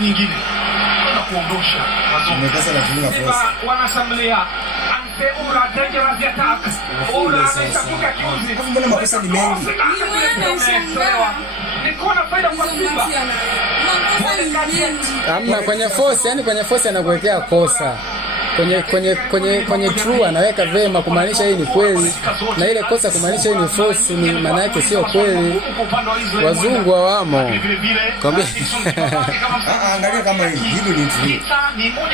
nyingine na kuondosha Nimekasa na kufunga force. Wanashambulia Anteura dangerous attack. Ora anashuka kiuzi. Mbona makosa ni mengi? Niko faida kwa Simba. Hamna kwenye force, yani kwenye force anakuwekea kosa. Kwenye true anaweka vema kumaanisha hii ni kweli. Na ile kosa kumaanisha hii ni false, ni maana yake sio kweli. Wazungu hawamo. Kwambia angalia kama hili ni true.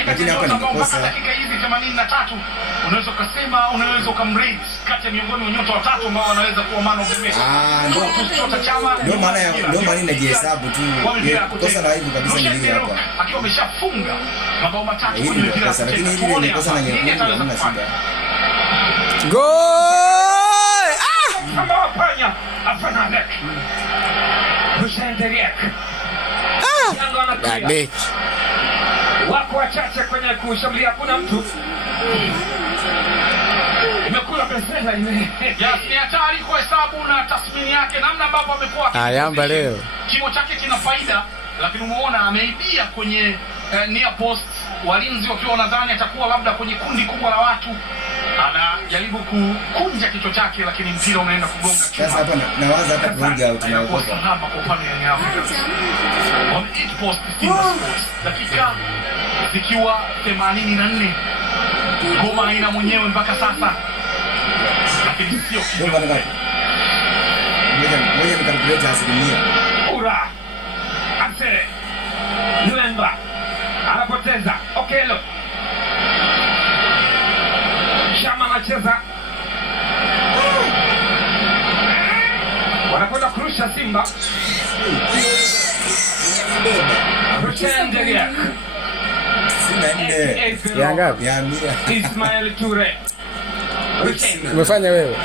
Lakini hapa ni kosa. Dakika hizi 83 unaweza kusema, unaweza kumrate kati ya miongoni wa nyota watatu ambao wanaweza kuwa man of the match. Ndio maana inajihesabu tu. Kosa la hivi kabisa ni hili hapa. Akiwa ameshafunga mabao matatu kwenye mpira. Lakini hili ni kosa la nyekundu, hamna shida. Goal! Kama wafanya Afananek. Rushenderiek. Dade. Wako wachache kwenye kushambulia, kuna mtu imekula pesa ile. Ni hatari kwa hesabu na tathmini yake, namna ambavyo amekuwa Yamba leo kimo chake kina faida, lakini umeona ameibia kwenye near post, walinzi wakiwa wanadhani atakuwa labda kwenye kundi kubwa la watu, anajaribu kukunja kichwa chake, lakini mpira unaenda kugonga chuma. Sasa hapa nawaza hata kuja au tunaokosa hapa kwa upande wa Yanga on each post. Dakika zikiwa 84, ngoma haina mwenyewe mpaka sasa, lakini sio ngoma ngapi? Moja nikalkuleta asilimia. Ura Ante Nuemba anapoteza. Okelo Shama anacheza, wanakwenda kurusha Simba. Rushenderiek Yanga Ismail Toure. umefanya wewe.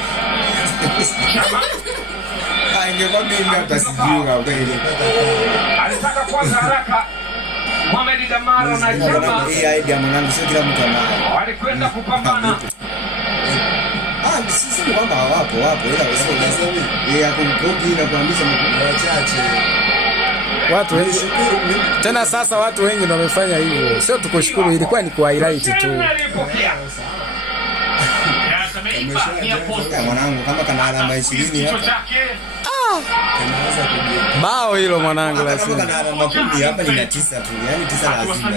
Shama ingekuwa mimi hapa sijui kwa kweli. alitaka kwanza haraka. Mohamed Damaro na Chama hii idea mwanangu sio kila mtu anayo. walikwenda kupambana. Sisi ni kwamba wapo ila sio lazima ya kumkopi na kuhamisha mkubwa wachache. Watu wengi tena sasa, watu wengi ndio wamefanya hivyo. Sio tukushukuru, ilikuwa ni kwa highlight tu. Mwanangu kama kana alama 20 hapa. Bao hilo mwanangu, lazima kama kana alama 10 hapa ni 9 tu. Yaani 9 lazima.